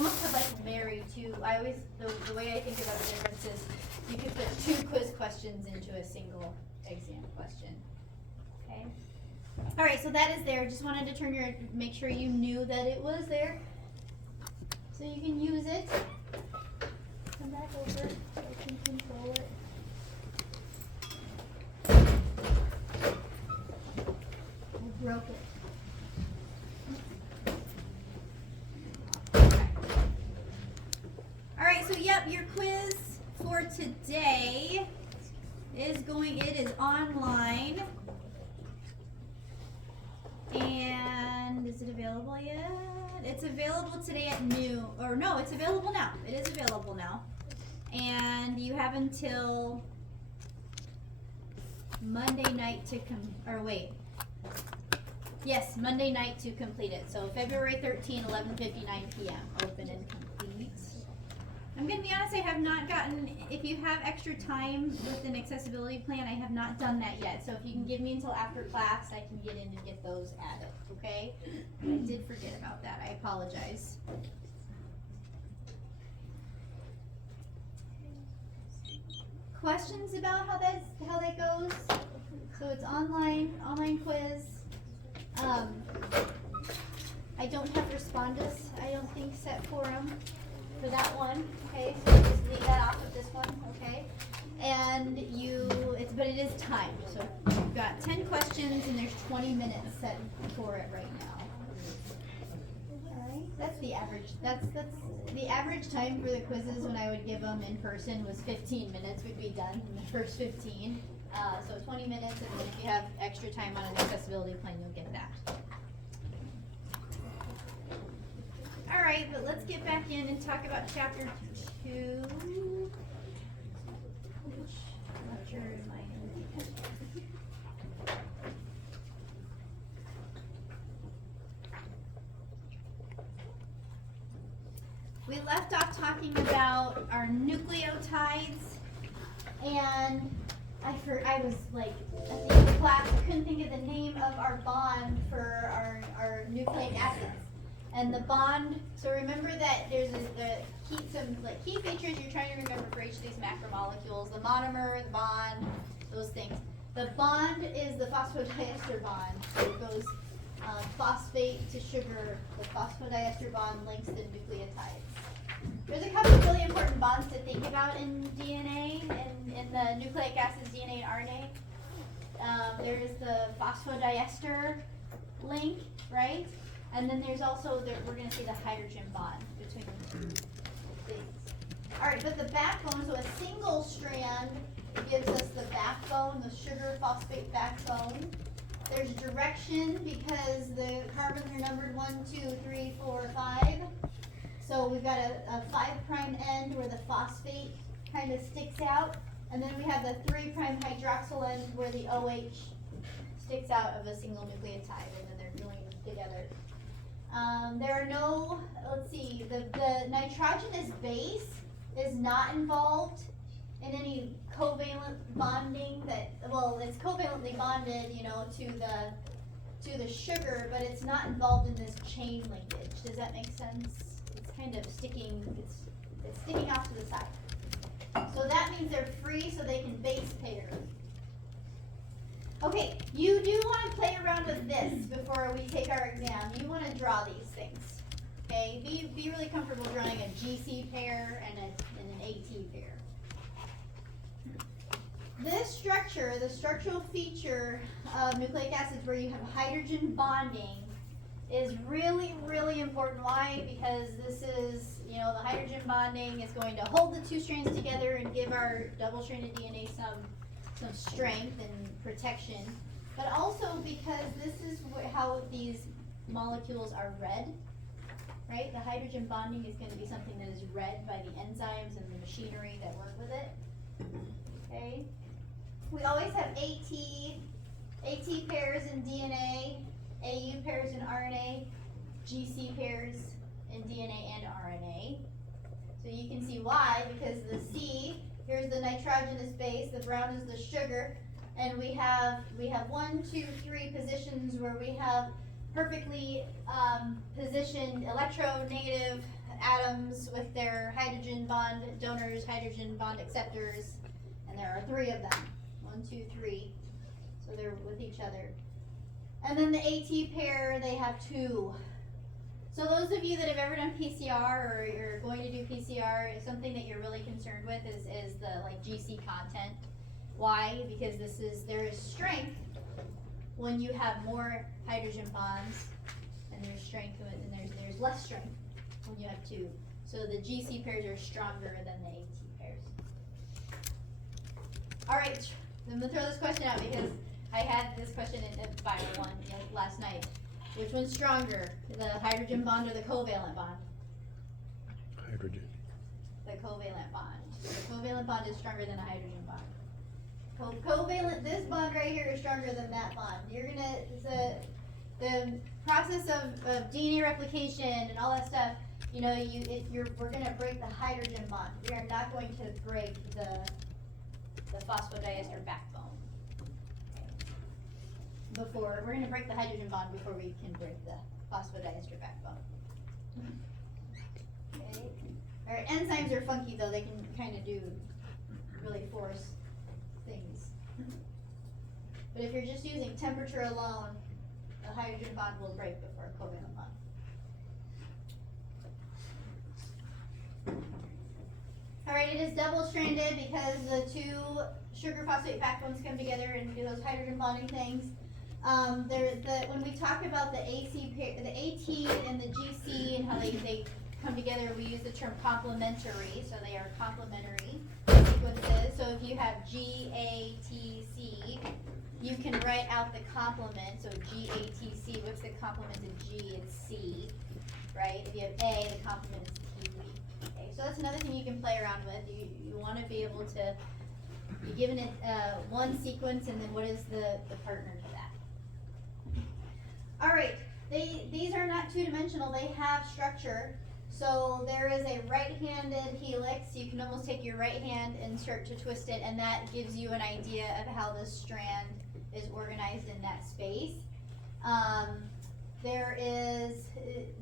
almost could like marry two. I always, the way I think about the difference is you could put two quiz questions into a single exam question. Okay. All right, so that is there. Just wanted to make sure you knew that it was there, so you can use it. Come back over so I can control it. I broke it. All right, so yep, your quiz for today is it is online. And is it available yet? It's available today at noon, or no, it's available now. It is available now. And you have until Monday night to Monday night to complete it. So February 13, 11:59 p.m. Open and complete. I'm going to be honest, I have not gotten, if you have extra time with an accessibility plan, I have not done that yet. So if you can give me until after class, I can get in and get those added, okay? I did forget about that. I apologize. Questions about how that goes? So it's online quiz. I don't have respondus, I don't think, set for them. For that one, okay, so just leave that off of this one, okay? And but it is timed, so you've got 10 questions and there's 20 minutes set for it right now. Alright, that's the average, that's the average time for the quizzes when I would give them in person was 15 minutes would be done in the first 15. So 20 minutes, and then if you have extra time on an accessibility plan, you'll get that. All right, but let's get back in and talk about chapter 2. Which lecture am I in? We left off talking about our nucleotides, and I was like, at the end of class, I couldn't think of the name of our bond for our nucleic acids. And the bond, so remember that there's some key features you're trying to remember for each of these macromolecules. The monomer, the bond, those things. The bond is the phosphodiester bond. So it goes phosphate to sugar. The phosphodiester bond links the nucleotides. There's a couple of really important bonds to think about in DNA, in the nucleic acids, DNA and RNA. There's the phosphodiester link, right? And then there's also, we're going to see the hydrogen bond between the two things. All right, but the backbone, so a single strand gives us the backbone, the sugar phosphate backbone. There's direction because the carbons are numbered 1, 2, 3, 4, 5. So we've got a 5' end where the phosphate kind of sticks out. And then we have the 3' hydroxyl end where the OH sticks out of a single nucleotide, and then they're joined together. There are no, let's see, the nitrogenous base is not involved in any covalent bonding it's covalently bonded, to the sugar, but it's not involved in this chain linkage. Does that make sense? It's kind of sticking, it's sticking off to the side. So that means they're free so they can base pair. Okay, you do want to play around with this before we take our exam. You want to draw these things. Okay, be really comfortable drawing a GC pair and an AT pair. This structure, the structural feature of nucleic acids where you have hydrogen bonding, is really, really important. Why? Because this is, the hydrogen bonding is going to hold the two strands together and give our double-stranded DNA some strength and protection, but also because this is how these molecules are read, right? The hydrogen bonding is going to be something that is read by the enzymes and the machinery that work with it. Okay. We always have AT pairs in DNA, AU pairs in RNA, GC pairs in DNA and RNA. So you can see why, because the C, here's the nitrogenous base, the brown is the sugar, and we have 1, 2, 3 positions where we have perfectly positioned electronegative atoms with their hydrogen bond donors, hydrogen bond acceptors, and there are 3 of them. 1, 2, 3. So they're with each other. And then the AT pair, they have 2. So those of you that have ever done PCR or you're going to do PCR, something that you're really concerned with is the like GC content. Why? Because there is strength when you have more hydrogen bonds, and there's strength and there's less strength when you have 2. So the GC pairs are stronger than the AT pairs. All right, I'm gonna throw this question out because I had this question in Bio 1 last night. Which one's stronger, the hydrogen bond or the covalent bond? Hydrogen. The covalent bond. The covalent bond is stronger than a hydrogen bond. Covalent, this bond right here is stronger than that bond. You're gonna, the process of DNA replication and all that stuff, you know, we're gonna break the hydrogen bond. We are not going to break the phosphodiester backbone. We're going to break the hydrogen bond before we can break the phosphodiester backbone. Okay. All right, enzymes are funky though. They can kind of do really force things. But if you're just using temperature alone, the hydrogen bond will break before a covalent bond. All right, it is double-stranded because the 2 sugar phosphate backbones come together and do those hydrogen bonding things. When we talk about the AC pair, the AT and the GC and how they come together, we use the term complementary. So they are complementary sequences. So if you have GATC, you can write out the complement. So GATC, what's the complement to G? It's C, right? If you have A, the complement is T. Okay, so that's another thing you can play around with. You want to be able to be given it one sequence, and then what is the partner to that? All right, these are not 2-dimensional, they have structure. So there is a right-handed helix. You can almost take your right hand and start to twist it, and that gives you an idea of how this strand is organized in that space. There is,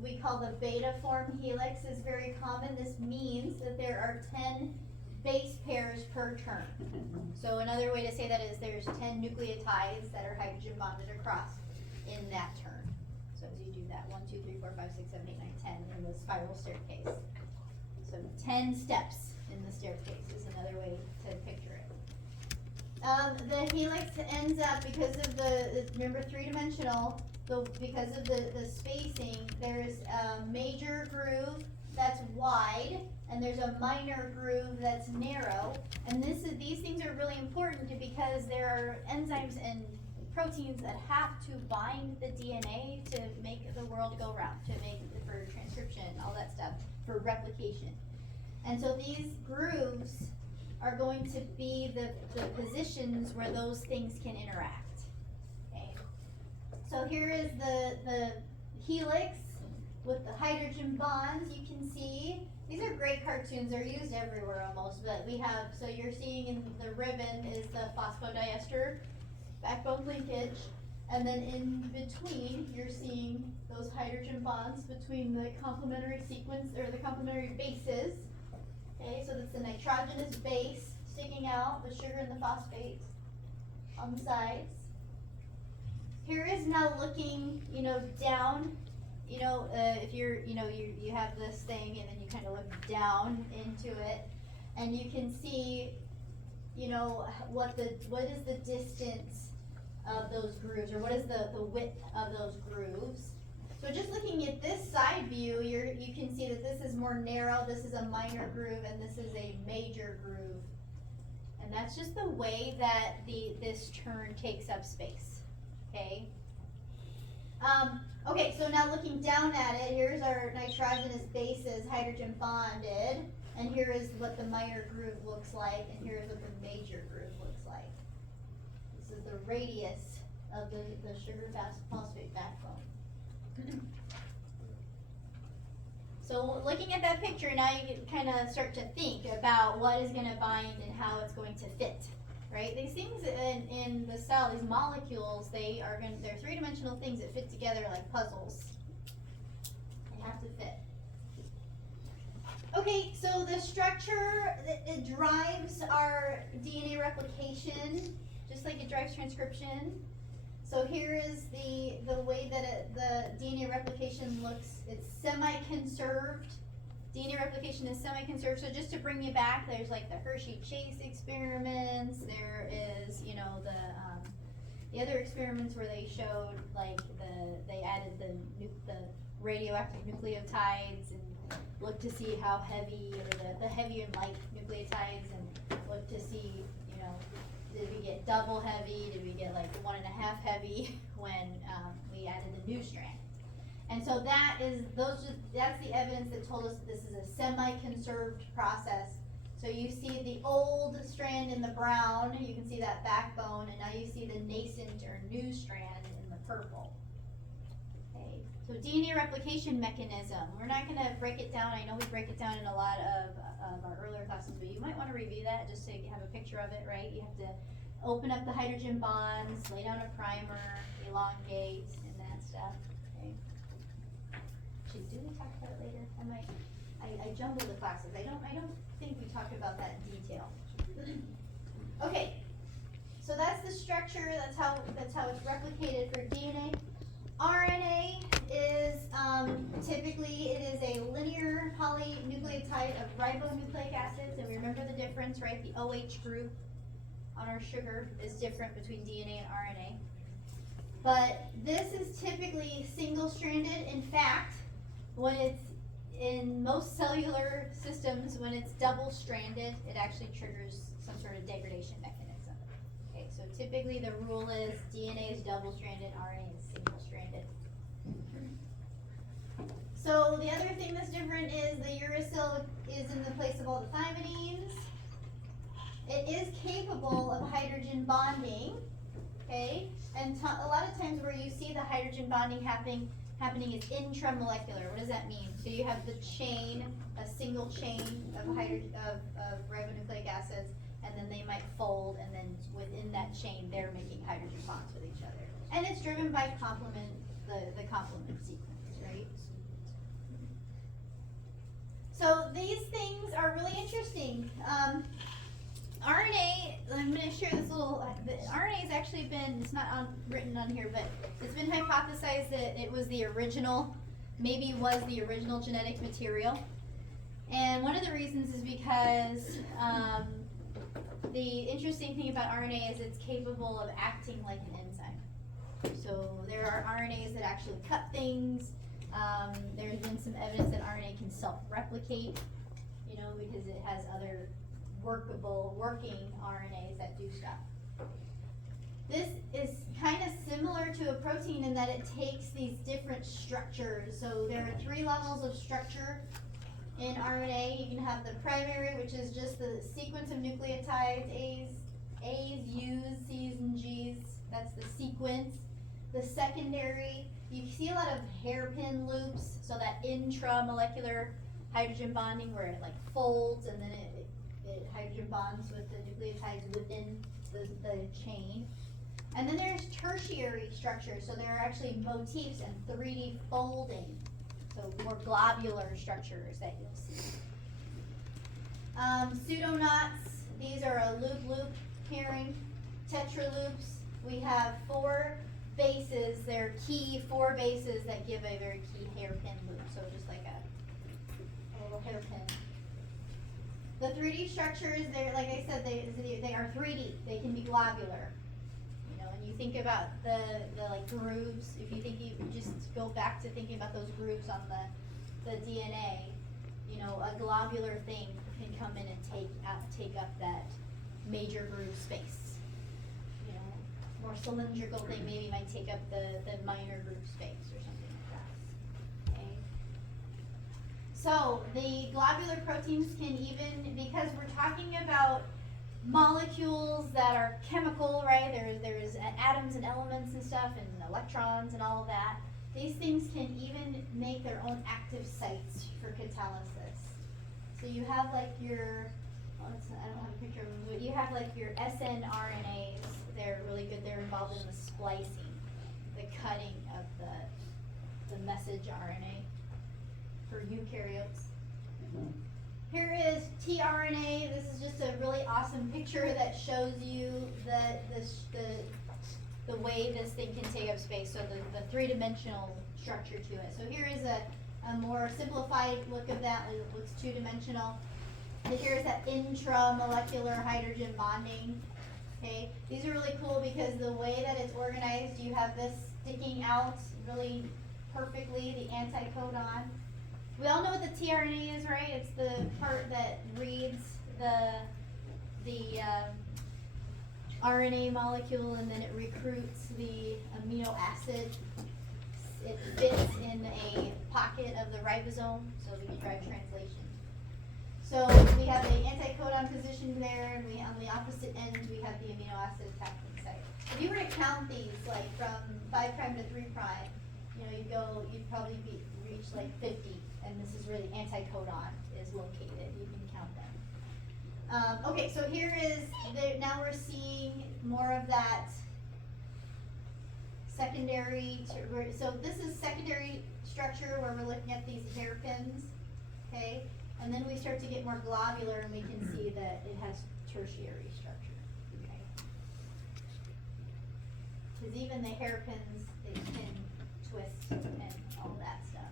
we call the beta form helix is very common. This means that there are 10 base pairs per turn. So another way to say that is there's 10 nucleotides that are hydrogen bonded across in that turn. So as you do that, 1, 2, 3, 4, 5, 6, 7, 8, 9, 10 in the spiral staircase. So 10 steps in the staircase is another way to picture it. The helix ends up, because of remember 3-dimensional, because of the spacing, there's a major groove that's wide, and there's a minor groove that's narrow. And these things are really important because there are enzymes and proteins that have to bind the DNA to make the world go round, for transcription, all that stuff, for replication. And so these grooves are going to be the positions where those things can interact. Okay. So here is the helix with the hydrogen bonds. You can see these are great cartoons. They're used everywhere almost, but we have, so you're seeing in the ribbon is the phosphodiester backbone linkage, and then in between you're seeing those hydrogen bonds between the complementary sequence or the complementary bases. Okay, so that's the nitrogenous base sticking out, the sugar and the phosphate on the sides. Here is now looking, down. If you have this thing and then you kind of look down into it, and you can see, what is the distance of those grooves, or what is the width of those grooves. So just looking at this side view, you can see that this is more narrow, this is a minor groove, and this is a major groove. And that's just the way that this turn takes up space, okay? Okay, so now looking down at it, here's our nitrogenous bases, hydrogen bonded, and here is what the minor groove looks like, and here is what the major groove looks like. This is the radius of the sugar phosphate backbone. So looking at that picture, now you can kind of start to think about what is going to bind and how it's going to fit. right? These things in the cell, these molecules, they're three-dimensional things that fit together like puzzles. They have to fit. Okay, so the structure, it drives our DNA replication, just like it drives transcription. So here is the way that the DNA replication looks. It's semi-conserved. DNA replication is semi-conserved. So just to bring you back, there's like the Hershey-Chase experiments. There is, you know, the other experiments where they showed like they added the radioactive nucleotides and looked to see how heavy, or the heavy and light nucleotides, and looked to see, you know, did we get double heavy? Did we get like 1.5 heavy when we added the new strand? And so that's the evidence that told us that this is a semi-conserved process. So you see the old strand in the brown, you can see that backbone, and now you see the nascent or new strand in the purple. Okay, so DNA replication mechanism. We're not going to break it down. I know we break it down in a lot of our earlier classes, but you might want to review that just to have a picture of it, right? You have to open up the hydrogen bonds, lay down a primer, elongate, and that stuff. Okay. Actually, do we talk about it later? I jumbled the classes. I don't think we talked about that in detail. Okay, so that's the structure. That's how it's replicated for DNA. RNA is typically it is a linear polynucleotide of ribonucleic acids, and remember the difference, right? The OH group on our sugar is different between DNA and RNA. But this is typically single-stranded. In fact, when it's in most cellular systems, when it's double-stranded, it actually triggers some sort of degradation mechanism. Okay, so typically the rule is DNA is double-stranded, RNA is single-stranded. So the other thing that's different is the uracil is in the place of all the thymidines. It is capable of hydrogen bonding, okay? And a lot of times where you see the hydrogen bonding happening is intramolecular. What does that mean? So you have the chain, a single chain of ribonucleic acids, and then they might fold, and then within that chain, they're making hydrogen bonds with each other. And it's driven by the complement sequence, right? So these things are really interesting. RNA, I'm going to share this little, RNA has actually been, it's not written on here, but it's been hypothesized that it was the original, maybe was the original genetic material. And one of the reasons is because the interesting thing about RNA is it's capable of acting like an enzyme. So there are RNAs that actually cut things. There's been some evidence that RNA can self-replicate, you know, because it has other working RNAs that do stuff. This is kind of similar to a protein in that it takes these different structures. So there are 3 levels of structure in RNA. You can have the primary, which is just the sequence of nucleotides, A's, U's, C's, and G's. That's the sequence. The secondary, you see a lot of hairpin loops, so that intramolecular hydrogen bonding where it like folds and then it hydrogen bonds with the nucleotides within the chain. And then there's tertiary structures, so there are actually motifs and 3D folding, so more globular structures that you'll see. Pseudoknots, these are a loop-loop pairing. Tetraloops, we have 4 bases, they're key 4 bases that give a very key hairpin loop, so just like a little hairpin. The 3D structures, they're, like I said, they are 3D. They can be globular. You know, and you think about the like grooves. If you think you just go back to thinking about those grooves on the DNA, you know, a globular thing can come in and take up that major groove space. You know, more cylindrical thing maybe might take up the minor groove space or something like that. Okay. So the globular proteins can even, because we're talking about molecules that are chemical, right? There's atoms and elements and stuff and electrons and all of that. These things can even make their own active sites for catalysis. So you have like your well, I don't have a picture of them, but you have like your snRNAs. They're really good. They're involved in the splicing, the cutting of the message RNA for eukaryotes. Here is tRNA. This is just a really awesome picture that shows you the way this thing can take up space. So the three-dimensional structure to it. So here is a more simplified look of that. It looks two-dimensional. And here's that intramolecular hydrogen bonding. Okay, these are really cool because the way that it's organized, you have this sticking out really perfectly, the anticodon. We all know what the tRNA is, right? It's the part that reads the RNA molecule and then it recruits the amino acid. It fits in a pocket of the ribosome so we can drive translation. So we have the anticodon positioned there, and on the opposite end we have the amino acid attachment site. If you were to count these, like from 5' to 3', you'd probably reach like 50, and this is where the anticodon is located. You can count them. Okay, so here is now we're seeing more of that secondary. So this is secondary structure where we're looking at these hairpins. Okay. And then we start to get more globular and we can see that it has tertiary structure. Okay. Because even the hairpins, they can twist and all that stuff.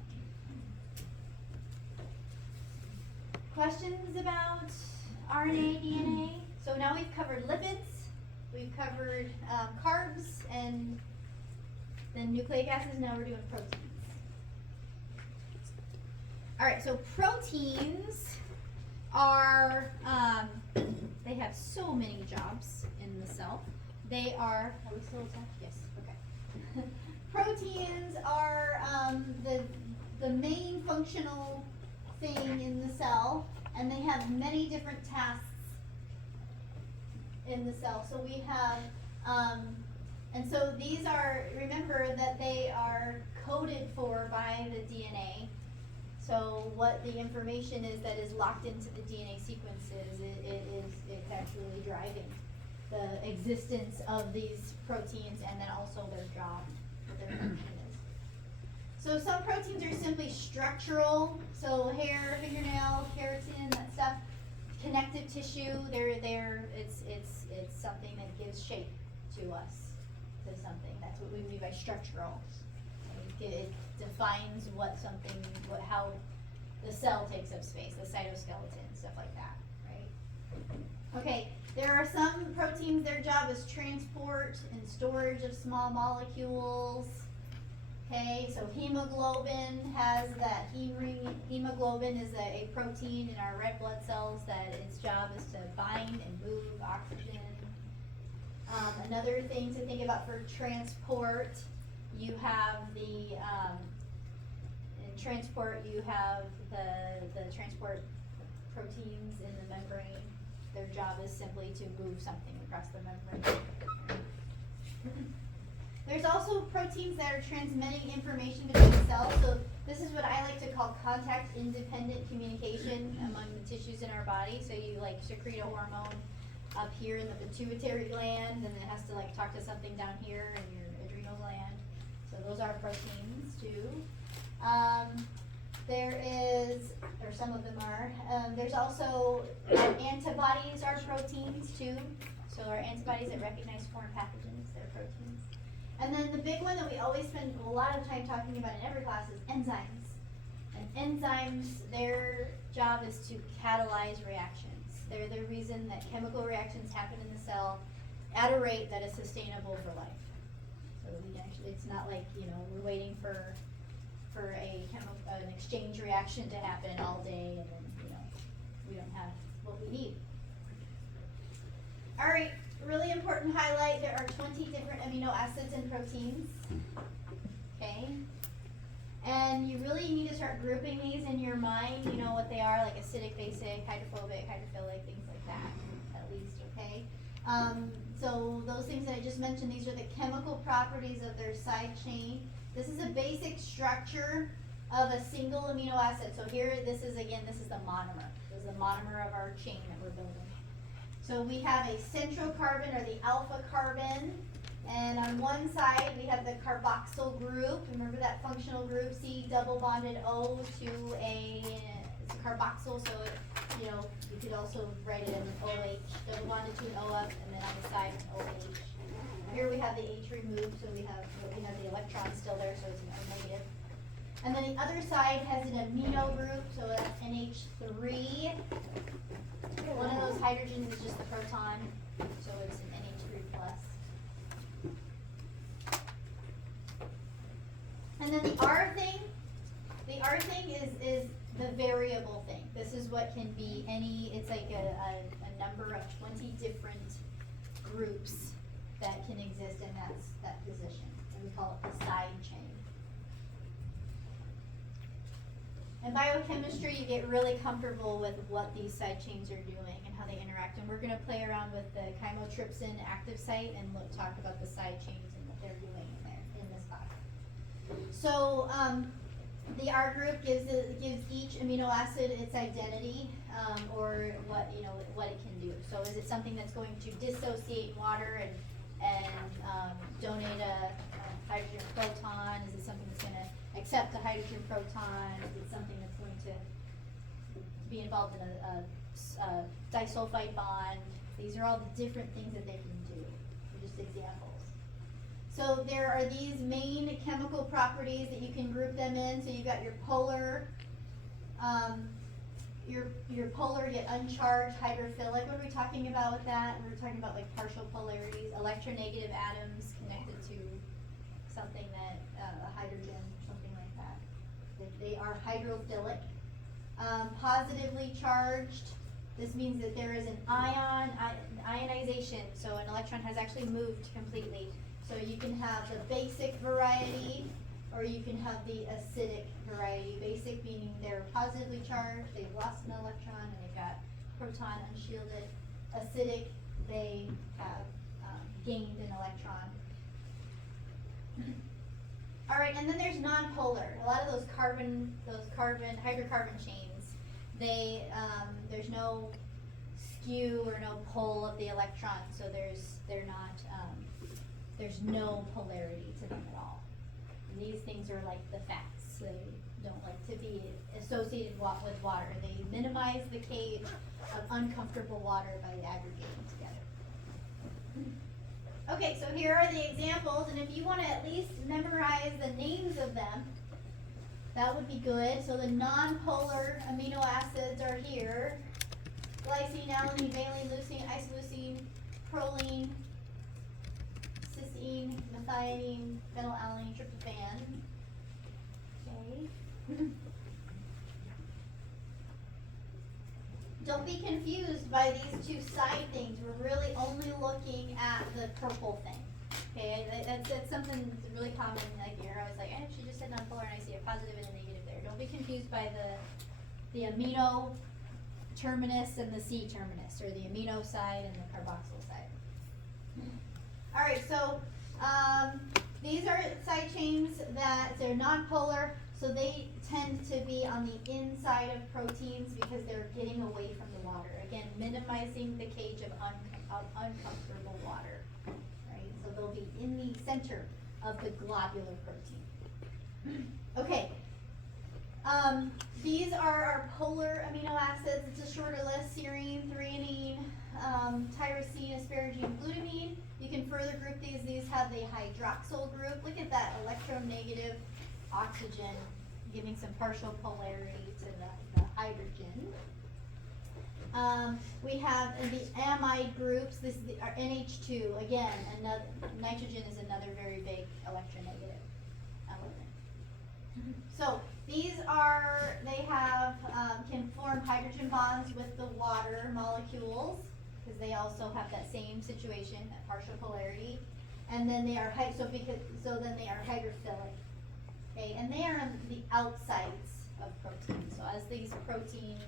Questions about RNA, DNA? So now we've covered lipids, we've covered carbs, and then nucleic acids. Now we're doing proteins. All right, so proteins are, they have so many jobs in the cell. They are we still attached? Yes, okay. Proteins are the main functional thing in the cell, and they have many different tasks in the cell. So we have, and so these are, remember that they are coded for by the DNA. So what the information is that is locked into the DNA sequences, it's actually driving the existence of these proteins and then also their job, what their function is. So some proteins are simply structural, so hair, fingernail, keratin, that stuff. Connective tissue, it's something that gives shape to us, to something. That's what we mean by structural. It defines how the cell takes up space, the cytoskeleton, stuff like that, right? Okay, there are some proteins, their job is transport and storage of small molecules. Okay, so hemoglobin has that heme ring. Hemoglobin is a protein in our red blood cells that its job is to bind and move oxygen. Another thing to think about for transport, you have in transport you have the transport proteins in the membrane. Their job is simply to move something across the membrane. There's also proteins that are transmitting information between cells. So this is what I like to call contact-independent communication among the tissues in our body. So you like secrete a hormone up here in the pituitary gland, and it has to like talk to something down here in your adrenal gland. So those are proteins too. Or some of them are. There's also antibodies are proteins too. So our antibodies that recognize foreign pathogens, they're proteins. And then the big one that we always spend a lot of time talking about in every class is enzymes. And enzymes, their job is to catalyze reactions. They're the reason that chemical reactions happen in the cell at a rate that is sustainable for life. So we actually, it's not like, we're waiting for an exchange reaction to happen all day and then, we don't have what we need. All right, really important highlight, there are 20 different amino acids and proteins, okay? And you really need to start grouping these in your mind, you know what they are, like acidic, basic, hydrophobic, hydrophilic, things like that, at least, okay? So those things that I just mentioned, these are the chemical properties of their side chain. This is a basic structure of a single amino acid. So here, this is the monomer. This is the monomer of our chain that we're building. So we have a central carbon, or the alpha carbon, and on one side we have the carboxyl group. Remember that functional group, C double bonded O to it's a carboxyl, so it, you could also write it as an OH, double bonded to an O up, and then on the side an OH. Here we have the H removed, so we have the electron still there, so it's an O negative. And then the other side has an amino group, so that's NH3. One of those hydrogens is just the proton, so it's an NH3 plus. And then the R thing is the variable thing. This is what can be it's like a number of 20 different groups that can exist in that position. And we call it the side chain. In biochemistry, you get really comfortable with what these side chains are doing and how they interact. And we're going to play around with the chymotrypsin active site and talk about the side chains and what they're doing in this class. So the R group gives each amino acid its identity, or what it can do. So is it something that's going to dissociate water and donate a hydrogen proton? Is it something that's going to accept the hydrogen proton? Is it something that's going to be involved in a disulfide bond? These are all the different things that they can do. They're just examples. So there are these main chemical properties that you can group them in. So you've got your polar, your polar yet uncharged hydrophilic. What are we talking about with that? We're talking about like partial polarities, electronegative atoms connected to something that a hydrogen, something like that. They are hydrophilic. Positively charged. This means that there is an ionization. So an electron has actually moved completely. So you can have the basic variety, or you can have the acidic variety. Basic meaning they're positively charged, they've lost an electron, and they've got proton unshielded. Acidic, they have gained an electron. All right, and then there's nonpolar. A lot of those hydrocarbon chains, there's no skew or no pull of the electron, so there's no polarity to them at all. And these things are like the fats. They don't like to be associated with water. They minimize the cage of uncomfortable water by aggregating together. Okay, so here are the examples, and if you want to at least memorize the names of them, that would be good. So the non-polar amino acids are here: glycine, alanine, valine, leucine, isoleucine, proline, cysteine, methionine, phenylalanine, tryptophan. Okay. Don't be confused by these two side things. We're really only looking at the purple thing. Okay, that's something that's really common. Like here, I was like, she just said nonpolar, and I see a positive and a negative there. Don't be confused by the amino terminus and the C terminus, or the amino side and the carboxyl side. All right, so these are side chains that they're nonpolar. So they tend to be on the inside of proteins because they're getting away from the water. Again, minimizing the cage of uncomfortable water, right? So they'll be in the center of the globular protein. Okay. These are our polar amino acids. It's a shorter list: serine, threonine, tyrosine, asparagine, glutamine. You can further group these. These have the hydroxyl group. Look at that electronegative oxygen, giving some partial polarity to the hydrogen. We have the amide groups. This is our NH2. Again, another nitrogen is another very big electronegative element. So these can form hydrogen bonds with the water molecules, because they also have that same situation, that partial polarity. And then they are then they are hydrophilic. Okay, and they are on the outsides of proteins. So as these protein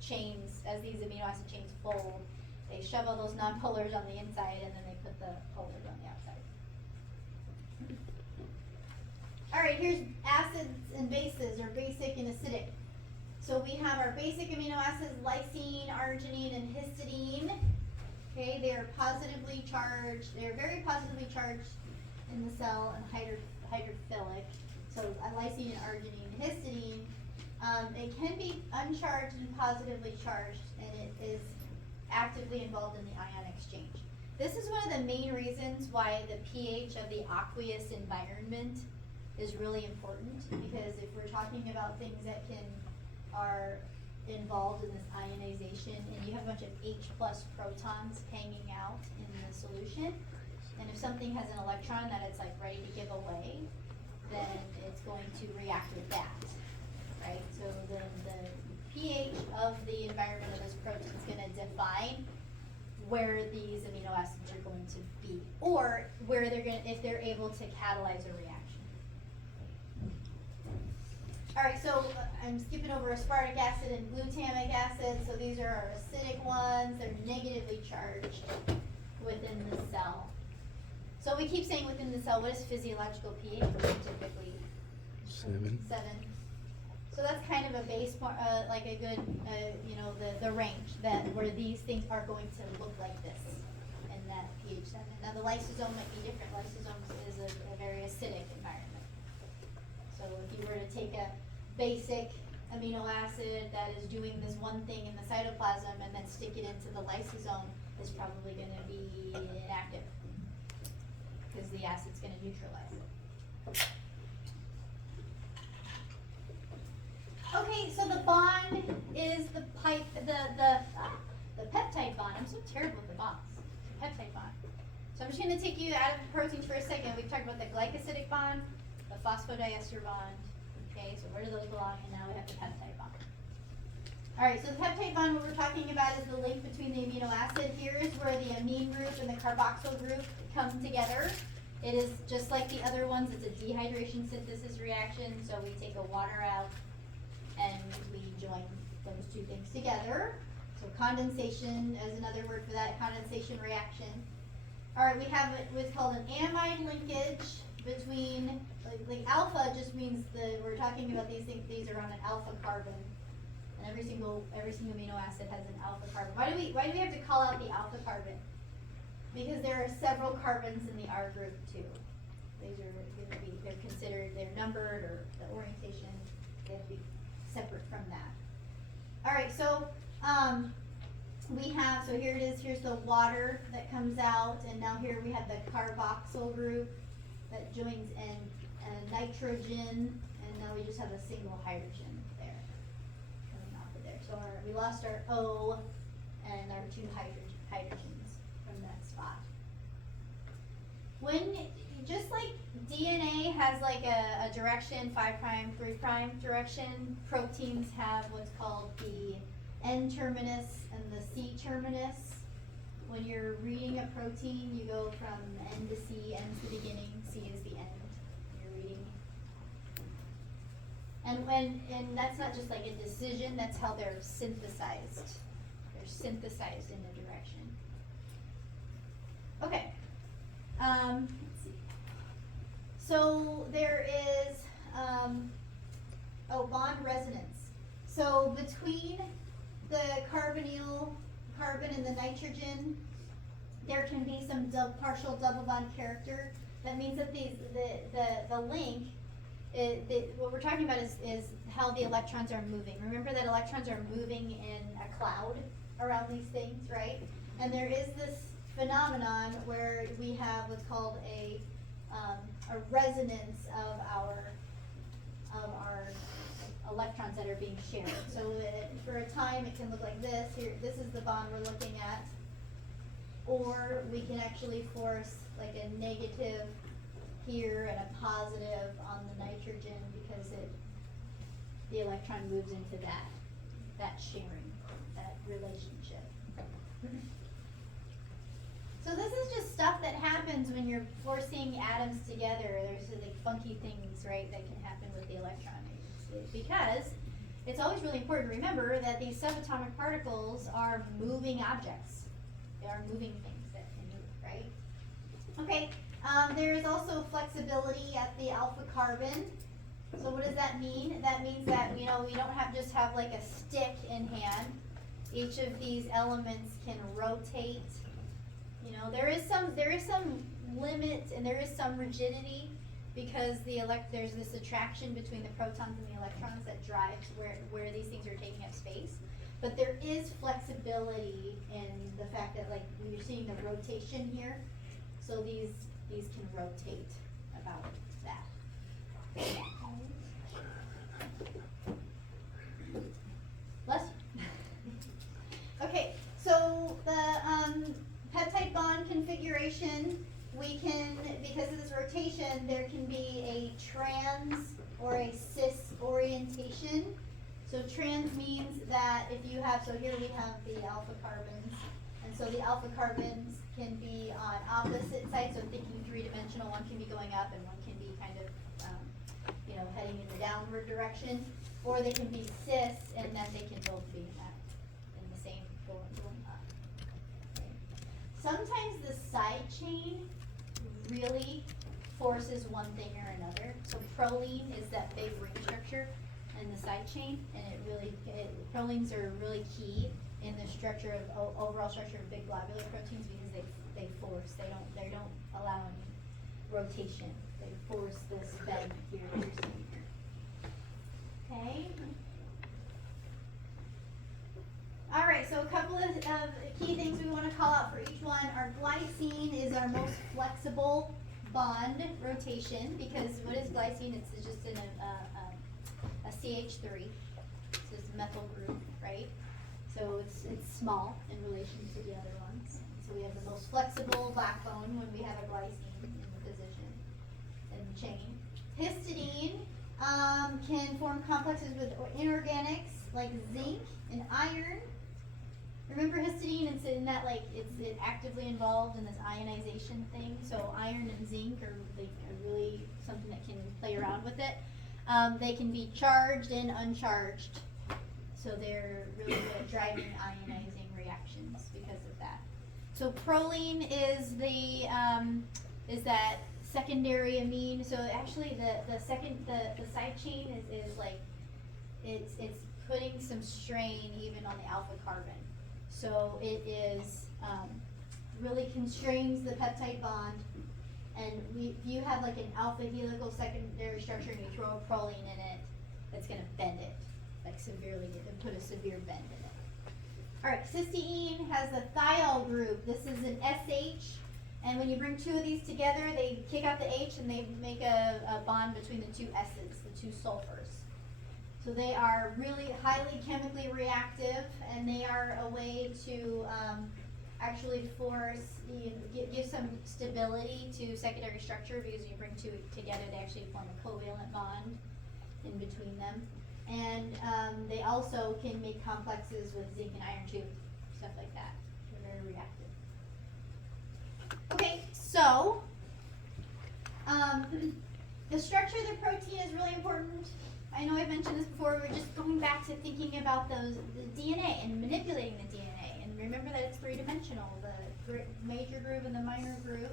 chains, as these amino acid chains fold, they shove all those nonpolars on the inside, and then they put the polars on the outside. Alright, here's acids and bases, or basic and acidic. So we have our basic amino acids, lysine, arginine, and histidine. Okay, they are positively charged, they're very positively charged in the cell and hydrophilic. So lysine and arginine and histidine. It can be uncharged and positively charged, and it is actively involved in the ion exchange. This is one of the main reasons why the pH of the aqueous environment is really important, because if we're talking about things that are involved in this ionization, and you have a bunch of H plus protons hanging out in the solution, and if something has an electron that it's like ready to give away, then it's going to react with that, right? So the pH of the environment of this protein is going to define where these amino acids are going to be, or where they're going to, if they're able to catalyze a reaction. Alright, so I'm skipping over aspartic acid and glutamic acid. So these are our acidic ones. They're negatively charged within the cell. So we keep saying within the cell. What is physiological pH? Typically 7. 7. So that's kind of a base, like a good, you know, the range that where these things are going to look like this in that pH 7. Now the lysosome might be different. Lysosome is a very acidic environment. So if you were to take a basic amino acid that is doing this one thing in the cytoplasm and then stick it into the lysosome, it's probably going to be inactive because the acid's going to neutralize it. Okay, so the bond is the peptide bond. I'm so terrible with the bonds. The peptide bond. So I'm just going to take you out of the proteins for a second. We've talked about the glycosidic bond, the phospodiester bond. Okay, so where do those belong? And now we have the peptide bond. Alright, so the peptide bond, what we're talking about is the link between the amino acid. Here is where the amine group and the carboxyl group come together. It is just like the other ones, it's a dehydration synthesis reaction. So we take a water out and we join those two things together. So condensation is another word for that, condensation reaction. Alright, we have what's called an amide linkage between, like alpha just means we're talking about these things, these are on an alpha carbon. And every single amino acid has an alpha carbon. Why do we have to call out the alpha carbon? Because there are several carbons in the R group too. These are they're considered, they're numbered, or the orientation, they have to be separate from that. Alright, so we have, so here it is, here's the water that comes out, and now here we have the carboxyl group that joins in nitrogen, and now we just have a single hydrogen there coming off of there. So we lost our O and our two hydrogens from that spot. When, just like DNA has like a direction, 5', 3' direction, proteins have what's called the N terminus and the C terminus. When you're reading a protein, you go from N to C, N is the beginning, C is the end. You're reading. And that's not just like a decision, that's how they're synthesized. They're synthesized in the direction. Okay. Let's see. So there is, bond resonance. So between the carbonyl carbon and the nitrogen, there can be some partial double bond character. That means that the link, what we're talking about is how the electrons are moving. Remember that electrons are moving in a cloud around these things, right? And there is this phenomenon where we have what's called a resonance of our electrons that are being shared. So for a time it can look like this. Here, this is the bond we're looking at. Or we can actually force like a negative here and a positive on the nitrogen because the electron moves into that sharing, that relationship. So this is just stuff that happens when you're forcing atoms together. There's like funky things, right, that can happen with the electron. Because it's always really important to remember that these subatomic particles are moving objects. They are moving things that can move, right? Okay, There is also flexibility at the alpha carbon. So what does that mean? That means that, we don't just have like a stick in hand. Each of these elements can rotate. There is some limit and there is some rigidity because there's this attraction between the protons and the electrons that drives where these things are taking up space. But there is flexibility in the fact that, like, you're seeing the rotation here. So these can rotate about that. Less? Okay, so the peptide bond configuration, because of this rotation, there can be a trans or a cis orientation. So trans means that if you have, so here we have the alpha carbons, and so the alpha carbons can be on opposite sides, so thinking three-dimensional, one can be going up and one can be kind of, heading in the downward direction, or they can be cis, and then they can both be in the same going up. Okay. Sometimes the side chain really forces one thing or another. So proline is that big ring structure in the side chain, and prolines are really key in the structure of overall structure of big globular proteins because they force. They don't allow any rotation. They force this bend here that you're seeing here. Okay. All right. So a couple of key things we want to call out for each one. Our glycine is our most flexible bond rotation because what is glycine? It's just in a CH3. It's just a methyl group, right? So it's small in relation to the other ones. So we have the most flexible backbone when we have a glycine in the position in the chain. Histidine can form complexes with inorganics like zinc and iron. Remember histidine, it's in that it's actively involved in this ionization thing. So iron and zinc are really something that can play around with it. They can be charged and uncharged. So they're really good at driving ionizing reactions because of that. So proline is that secondary amine. So actually the side chain is like it's putting some strain even on the alpha carbon. So it is really constrains the peptide bond. And if you have like an alpha helical secondary structure and you throw a proline in it, it's going to bend it, like severely, and put a severe bend in it. All right, cysteine has a thiol group. This is an SH, and when you bring two of these together, they kick out the H and they make a bond between the two S's, the two sulfurs. So they are really highly chemically reactive, and they are a way to actually give some stability to secondary structure because when you bring two together, they actually form a covalent bond in between them. And they also can make complexes with zinc and iron too, stuff like that. They're very reactive. Okay, so the structure of the protein is really important. I know I've mentioned this before. We're just going back to thinking about the DNA and manipulating the DNA. And remember that it's three-dimensional, the major groove and the minor groove.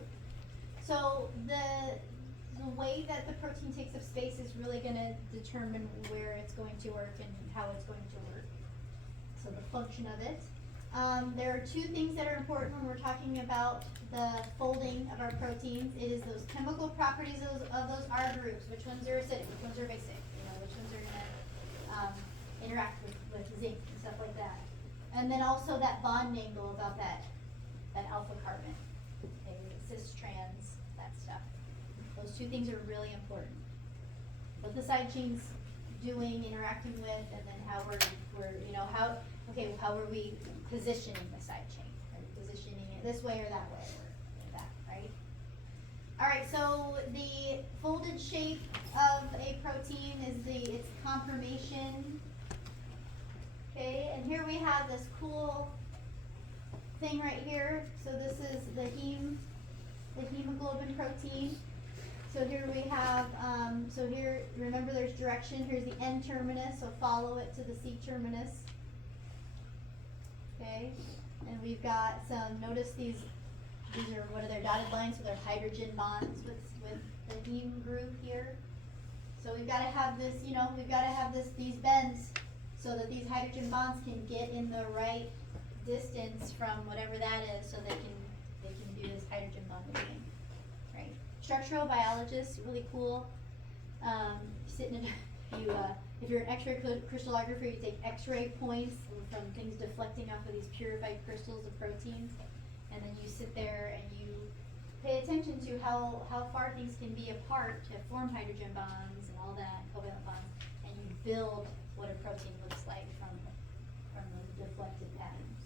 So the way that the protein takes up space is really going to determine where it's going to work and how it's going to work. So the function of it. There are two things that are important when we're talking about the folding of our proteins. It is those chemical properties of those R groups. Which ones are acidic, which ones are basic, which ones are going to interact with zinc and stuff like that. And then also that bond angle about that alpha carbon, okay, cis trans, that stuff. Those two things are really important. What the side chain's doing, interacting with, and then how how are we positioning the side chain? Are we positioning it this way or that way, or that, right? All right, so the folded shape of a protein is its conformation. Okay, and here we have this cool thing right here. So this is the hemoglobin protein. So here we have, so here, remember there's direction. Here's the N terminus, so follow it to the C terminus. Okay, and we've got some, notice these these are, what are their dotted lines, so they're hydrogen bonds with the heme group here. So we've gotta have this, you know, we've gotta have these bends so that these hydrogen bonds can get in the right distance from whatever that is, so they can do this hydrogen bonding thing, right? Structural biologists, really cool. Sitting in, if you're an X-ray crystallographer, you take X-ray points from things deflecting off of these purified crystals of proteins, and then you sit there and you pay attention to how far things can be apart to form hydrogen bonds and all that, covalent bonds, and you build what a protein looks like from those deflected patterns.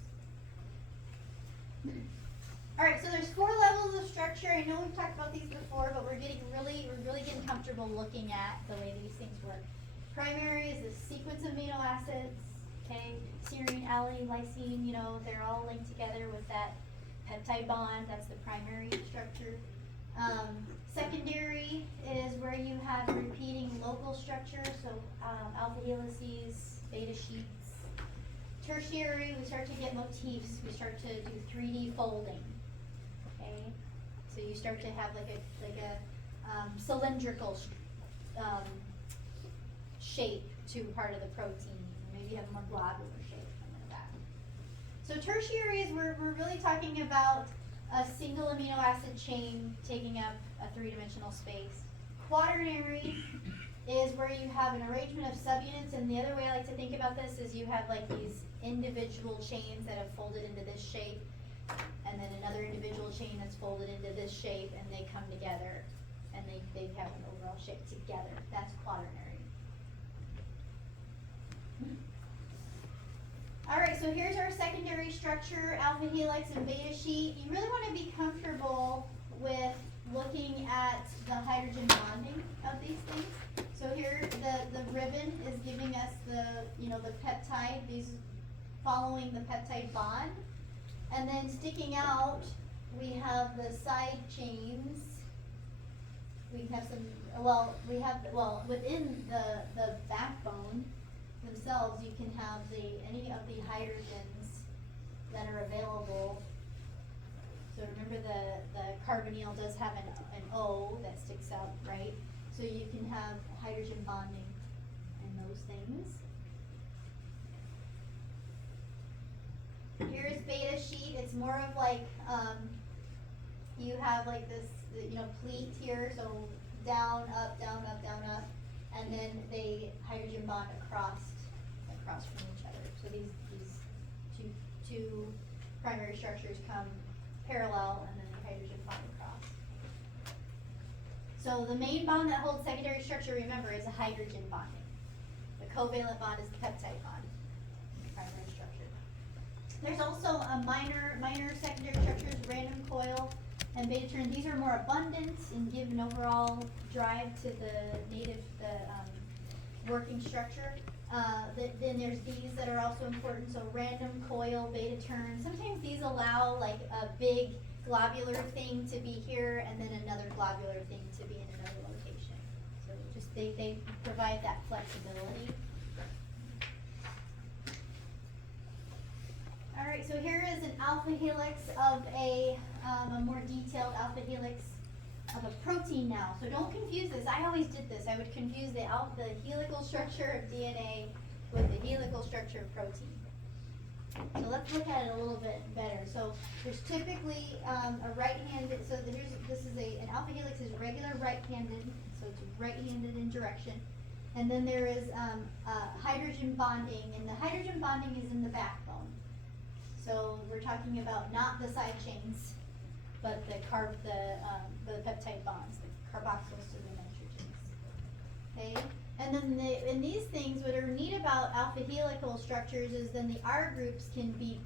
Alright, so there's 4 levels of structure. I know we've talked about these before, but we're really getting comfortable looking at the way these things work. Primary is the sequence of amino acids, okay? Serine, allene, lysine, you know, they're all linked together with that peptide bond. That's the primary structure. Secondary is where you have repeating local structure, so alpha helices, beta sheets. Tertiary, we start to get motifs. We start to do 3D folding. Okay, so you start to have like a cylindrical shape to part of the protein. Maybe you have more globular shape, something like that. So tertiary is we're really talking about a single amino acid chain taking up a 3-dimensional space. Quaternary is where you have an arrangement of subunits, and the other way I like to think about this is you have like these individual chains that have folded into this shape, and then another individual chain that's folded into this shape, and they come together, and they have an overall shape together. That's quaternary. Alright, so here's our secondary structure, alpha helix and beta sheet. You really want to be comfortable with looking at the hydrogen bonding of these things. So here the ribbon is giving us the peptide, these following the peptide bond. And then sticking out, we have the side chains. We have within the backbone themselves, you can have any of the hydrogens that are available. So remember the carbonyl does have an O that sticks out, right? So you can have hydrogen bonding in those things. Here's beta sheet. It's more of like you have like this pleat here, so down, up, down, up, down, up, and then they hydrogen bond across from each other. So these two primary structures come parallel, and then the hydrogen bond across. So the main bond that holds secondary structure, remember, is a hydrogen bonding. The covalent bond is the peptide bond, primary structure. There's also a minor secondary structures, random coil and beta turn. These are more abundant and give an overall drive to the working structure. Then there's these that are also important, so random coil, beta turn. Sometimes these allow like a big globular thing to be here and then another globular thing to be in another location. So just they provide that flexibility. All right, so here is an alpha helix of a more detailed alpha helix of a protein now. So don't confuse this. I always did this. I would confuse the helical structure of DNA with the helical structure of protein. So let's look at it a little bit better. So there's typically a right-handed, so an alpha helix is regular right-handed, so it's right-handed in direction. And then there is hydrogen bonding, and the hydrogen bonding is in the backbone. So we're talking about not the side chains, but the peptide bonds, the carboxyls to the nitrogens. Okay, and then in these things, what are neat about alpha helical structures is then the R groups can be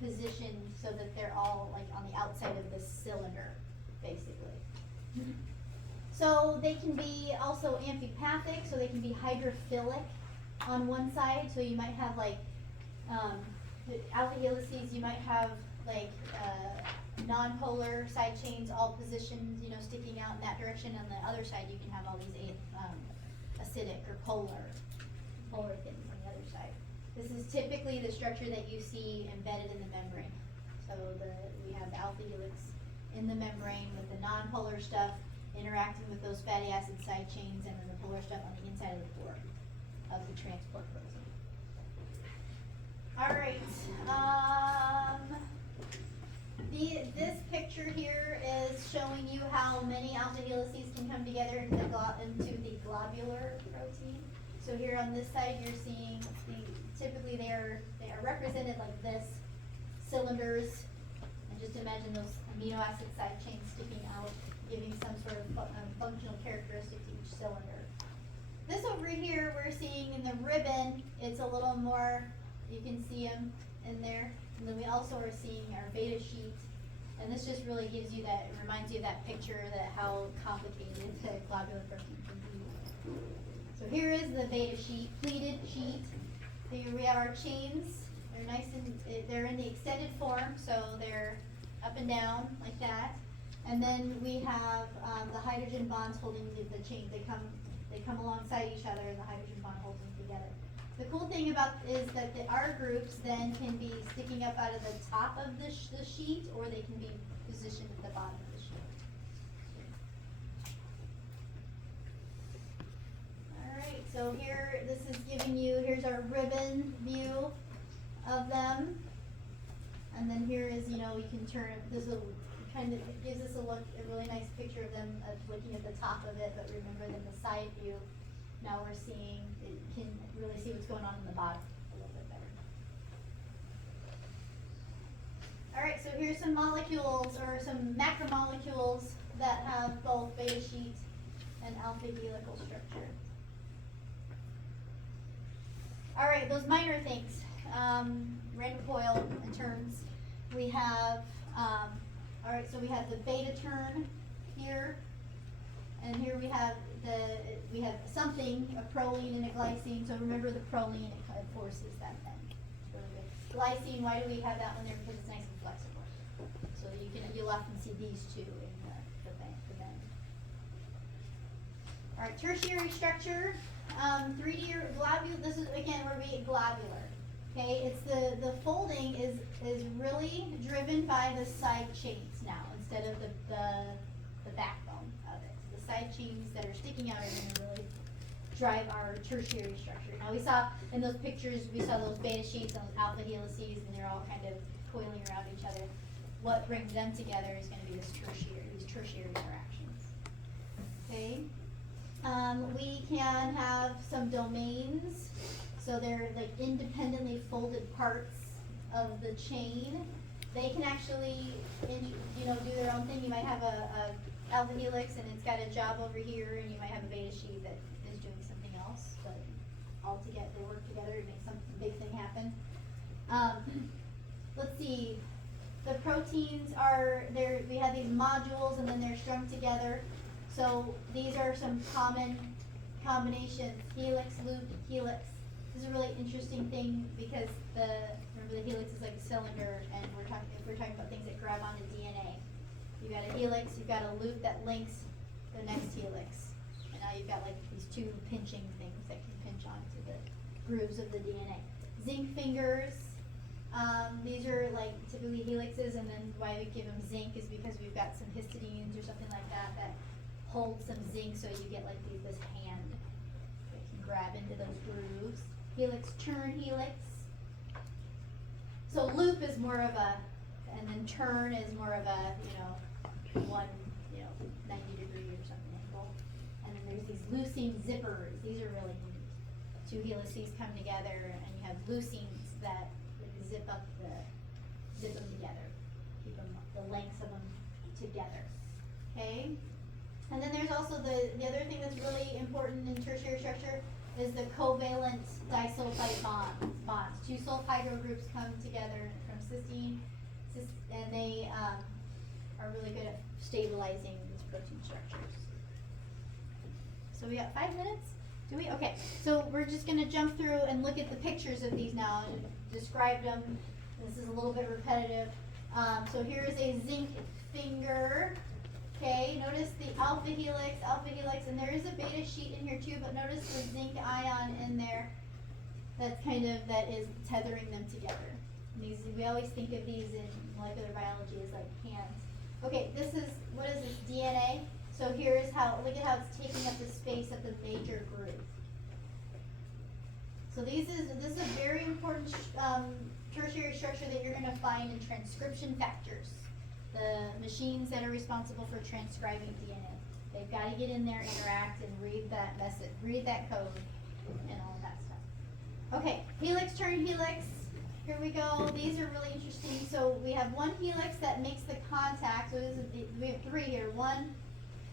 positioned so that they're all like on the outside of this cylinder, basically. So they can be also amphipathic, so they can be hydrophilic on one side. So you might have like the alpha helices, you might have like non-polar side chains all positioned, sticking out in that direction. On the other side, you can have all these acidic or polar things on the other side. This is typically the structure that you see embedded in the membrane. So we have the alpha helix in the membrane with the non-polar stuff interacting with those fatty acid side chains, and then the polar stuff on the inside of the core of the transport protein. All right. This picture here is showing you how many alpha helices can come together into the globular protein. So here on this side, you're seeing typically they are represented like this, cylinders, and just imagine those amino acid side chains sticking out, giving some sort of functional characteristic to each cylinder. This over here, we're seeing in the ribbon, it's a little more, you can see them in there. And then we also are seeing our beta sheet. And this just really gives you that, it reminds you of that picture, that how complicated the globular protein can be. So here is the beta sheet, pleated sheet. Here we have our chains. They're nice and, they're in the extended form, so they're up and down like that. And then we have the hydrogen bonds holding the chain. They come alongside each other, and the hydrogen bond holds them together. The cool thing about is that the R groups then can be sticking up out of the top of the sheet, or they can be positioned at the bottom of the sheet. All right, so here, this is giving you, here's our ribbon view of them. And then here is, you can turn, this will kind of, it gives us a really nice picture of them, looking at the top of it, but remember then the side view, now we're seeing, it can really see what's going on in the bottom a little bit better. All right, so here's some molecules, or some macromolecules that have both beta sheet and alpha helical structure. All right, those minor things, random coil in terms. We have, all right, so we have the beta turn here, and here we have something, a proline and a glycine. So remember the proline, it kind of forces that bend. Really good. Glycine, why do we have that one there? Because it's nice and flexible. So you'll often see these two in the bend. All right, tertiary structure, 3D or globule. This is again where we get globular. Okay, it's the folding is really driven by the side chains now instead of the backbone of it. So the side chains that are sticking out are going to really drive our tertiary structure. Now we saw in those pictures, we saw those beta sheets and those alpha helices, and they're all kind of coiling around each other. What brings them together is going to be these tertiary interactions. Okay, we can have some domains. So they're like independently folded parts of the chain. They can actually, do their own thing. You might have a alpha helix and it's got a job over here, and you might have a beta sheet that is doing something else. But all together, they work together to make some big thing happen. Let's see. The proteins are there. We have these modules, and then they're strung together. So these are some common combinations: helix, loop, helix. This is a really interesting thing because remember the helix is like a cylinder, and if we're talking about things that grab onto DNA. You've got a helix, you've got a loop that links the next helix, and now you've got like these two pinching things that can pinch onto the grooves of the DNA. Zinc fingers, these are like typically helixes, and then why we give them zinc is because we've got some histidines or something like that that hold some zinc, so you get like this hand that can grab into those grooves. Helix, turn helix. So loop is more of a, and then turn is more of a, 90-degree or something angle. And then there's these leucine zippers. These are really neat. Two helices come together, and you have leucines that zip them together, keep them, the lengths of them together. Okay. And then there's also the other thing that's really important in tertiary structure is the covalent disulfide bonds. Two sulfhydryl groups come together from cysteine, and they are really good at stabilizing these protein structures. So we got 5 minutes? Do we? Okay, so we're just going to jump through and look at the pictures of these now and describe them. This is a little bit repetitive. So here is a zinc finger. Okay, notice the alpha helix, and there is a beta sheet in here too, but notice the zinc ion in there that is tethering them together. These, we always think of these in molecular biology as like hands. Okay, this is, what is this, DNA? So here's how, look at how it's taking up the space of the major groove. So this is a very important tertiary structure that you're going to find in transcription factors, the machines that are responsible for transcribing DNA. They've got to get in there, interact, and read that message, read that code, and all of that stuff. Okay, helix, turn, helix. Here we go. These are really interesting. So we have one helix that makes the contact. So we have three here. One,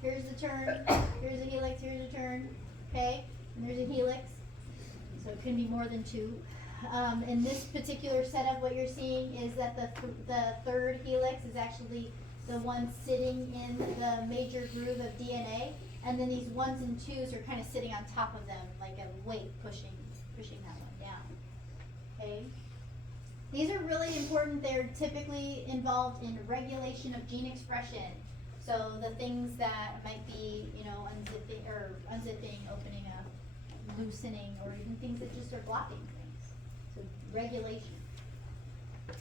here's the turn, here's a helix, here's a turn. Okay, and there's a helix. So it can be more than two. In this particular setup, what you're seeing is that the third helix is actually the one sitting in the major groove of DNA, and then these ones and twos are kind of sitting on top of them, like a weight pushing that one down. Okay. These are really important. They're typically involved in regulation of gene expression. So the things that might be, you know, unzipping, opening up, loosening, or even things that just are blocking things. So regulation.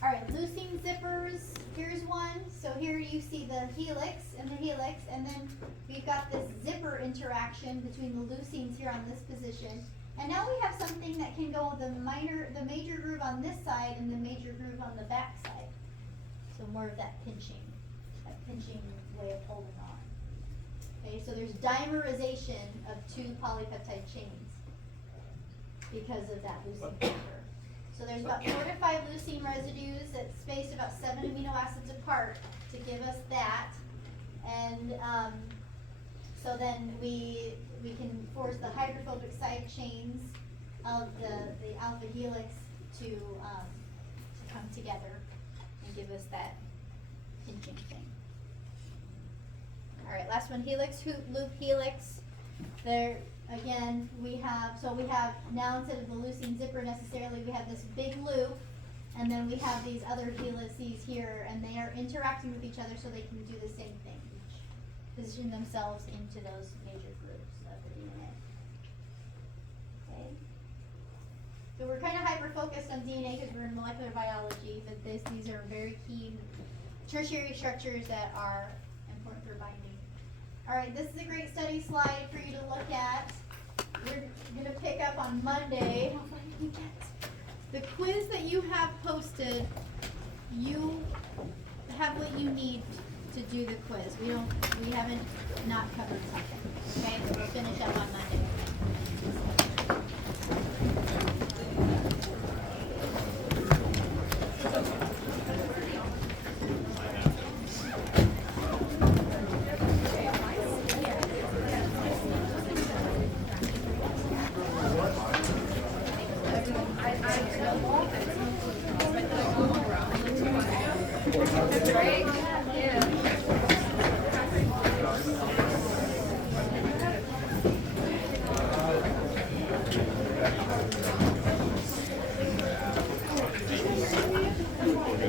All right, loosing zippers. Here's one. So here you see the helix, and then we've got this zipper interaction between the leucines here on this position. And now we have something that can go the major groove on this side and the major groove on the back side. So more of that pinching way of holding on. Okay, so there's dimerization of two polypeptide chains because of that leucine factor. So there's about 4 to 5 leucine residues that spaced about 7 amino acids apart to give us that. And so then we can force the hydrophobic side chains of the alpha helix to come together and give us that pinching thing. All right, last one, helix, loop, helix. There again, we have now instead of the leucine zipper necessarily, we have this big loop, and then we have these other helices here, and they are interacting with each other so they can do the same thing, position themselves into those major groups of the DNA. Okay. So we're kind of hyper-focused on DNA because we're in molecular biology, but these are very key tertiary structures that are important for binding. All right, this is a great study slide for you to look at. We're going to pick up on Monday. The quiz that you have posted, you have what you need to do the quiz. We haven't not covered something. Okay, so we'll finish up on Monday. Right?